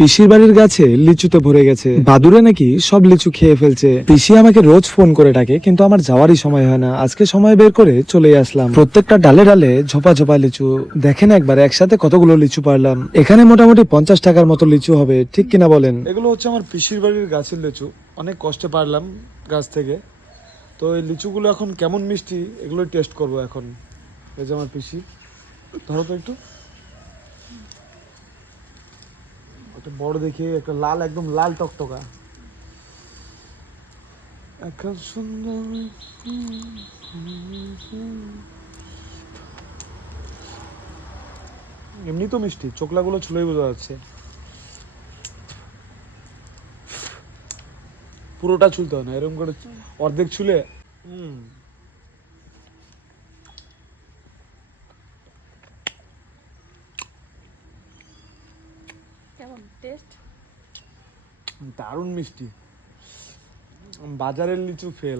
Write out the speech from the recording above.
পিসির বাড়ির গাছে লিচুতে ভরে গেছে, বাদুরে নাকি সব লিচু খেয়ে ফেলছে। পিসি আমাকে রোজ ফোন করে ডাকে, কিন্তু আমার যাওয়ারই সময় হয় না। আজকে সময় বের করে চলে আসলাম। প্রত্যেকটা ডালে ডালে ঝোপা ঝোপা লিচু। দেখেন একবার একসাথে কতগুলো লিচু পারলাম। এখানে মোটামুটি 50 টাকার মতো লিচু হবে, ঠিক কিনা বলেন? এগুলো হচ্ছে আমার পিসির বাড়ির গাছের লিচু, অনেক কষ্টে পারলাম গাছ থেকে। তো এই লিচুগুলো এখন কেমন মিষ্টি এগুলো টেস্ট করব এখন। এই যে আমার পিসি, ধরো তো একটু, একটা বড় দেখে একটা লাল, একদম লাল টকটকা, একটা সুন্দর। এমনি তো মিষ্টি, চোকলাগুলো ছুলেই বোঝা যাচ্ছে। পুরোটা ছুলতে হয় না, এরকম করে অর্ধেক ছুলে। হুম, কেমন টেস্ট? দারুণ মিষ্টি। বাজারের লিচু ফেল।